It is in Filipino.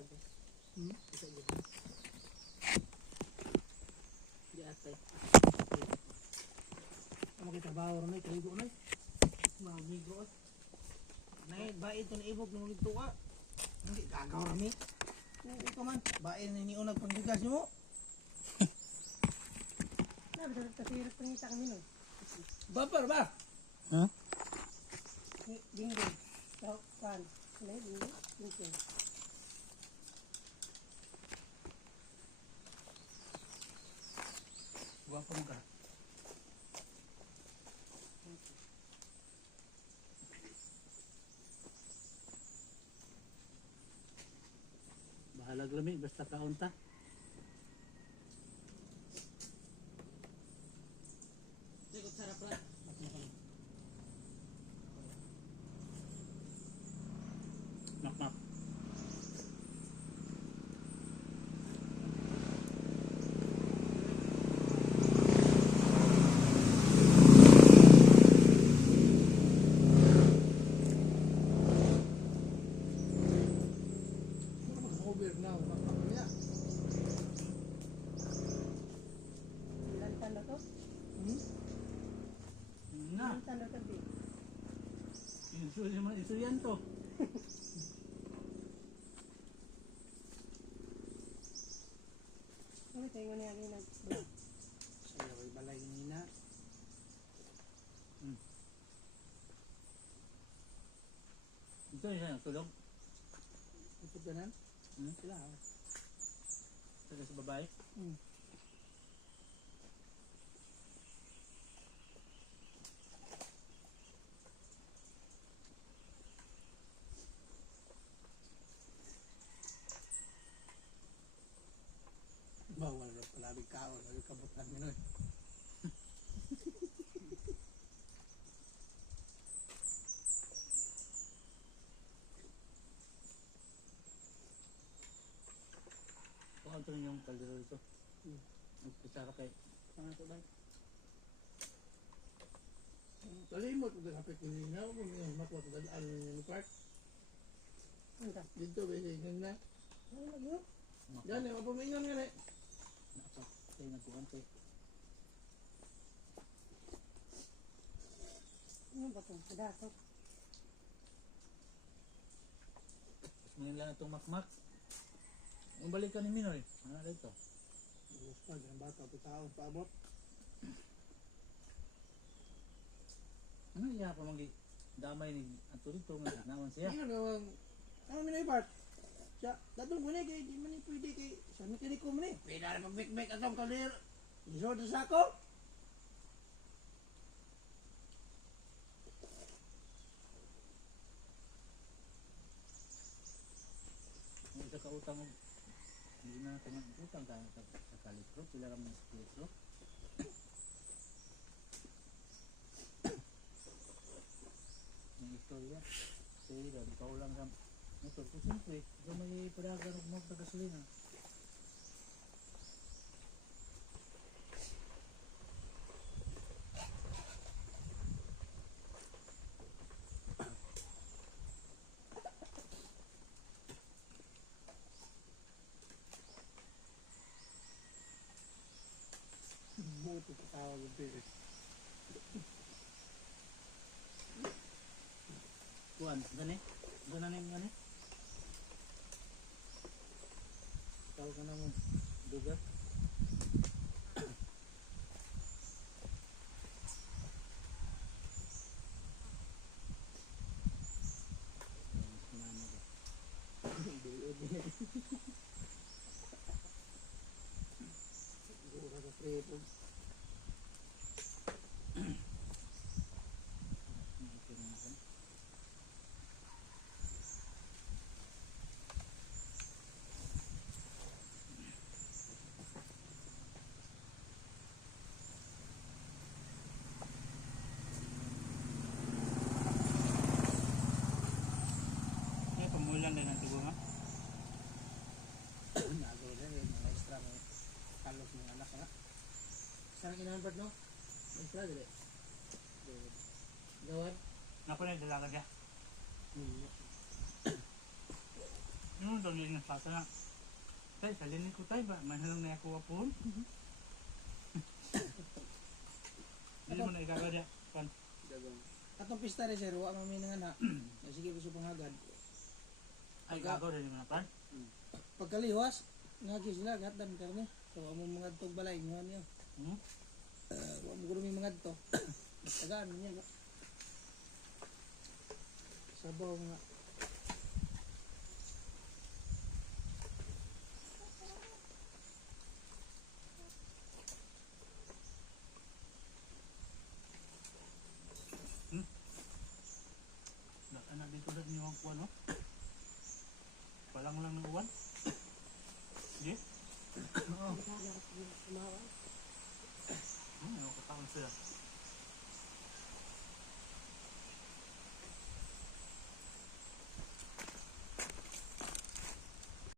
pagi. Isa yun. Di atay. Ano kita bawor na ito na. Mamigo. Nay, ba ito na ibog nung ito ka. Hindi gagaw rami. Oo ka man. Bain na niunag panggigas mo. Sabi sa tasirap pangita kami no. Babar ba? Ha? Dingding. So, kan. Ano yun? Dingding? Dingding. Guwapo mo ka. Bahalag lami basta kaunta. Sikot sarap ra. Nak nak. Over na. Kapamilya. Ilan tanda to? Na. Ilan tanda to, Bi? Isu yan to. Ano tayo niya rin nag-vlog? Saya ko'y balay ni na. Ito yung tulog. Ito ganan. Sila ha. Saka sa babae. Bawal na palabig kaon. Ay kabutan mo nun. Kung ano rin yung kaldero dito. Magkasara kay. Ano ito ba? Talimot ko kapit ko nila. Kung yung matwa ko dadaan yung park. Ano ta? Dito ba yung na. Ano nag-yun? Yan yung kapamingan nga na. Nakapag tayo nagkuhan kay. Ano ba ito? Adaso. Tapos mga lang itong makmak. Ang balik ka ni Minoy. Ano na ito? Gusto yung bata o tao paabot. Ano iya pa magi damay ni ato dito nga naman siya. Iyon naman. Ano minay part? Siya, datong ko na kay di man pwede kay sa mekaniko mo ni. Pwede na magbik-bik atong kalir. Iso sa ako. Ang isa ka utang hindi na natin utang tayo sa kalitro. Pila lang ng litro. Yung istorya. Sige daw, ikaw lang sa motor. Kung siyempre, ikaw may padagan o kumag na gasolina. Buto sa tao yung pilis. Kuan, gani? Gani gani? Ikaw ka na mo duga. Gura sa triple. Ay, pamulan din ang tubo nga. Nagawa na rin. Mga extra mo. Kalos mga anak nga. Sarang inampad no? Extra dili. Gawad. Ako na yung dalaga niya. Ano Ano daw yung nasa na? Tay, salinin ko tayo ba? Mahalong na ako apon. Hindi mo na ikakadya. Kan? Atong pista rin sir, wa mami nga na. Sige gusto pang hagad. Ay, gagaw rin mo na pan. Pagkaliwas, ngagi sila, gatan karne. So, amo mga tog balay, nga niyo. Hmm? Wa mo gulong mga to. Tagaan niya. Sabaw nga. Anak dito na niyo ang kuwan, no? Palang lang ng uwan. Hindi? Oo. Kumawa. Ayaw kataon sila.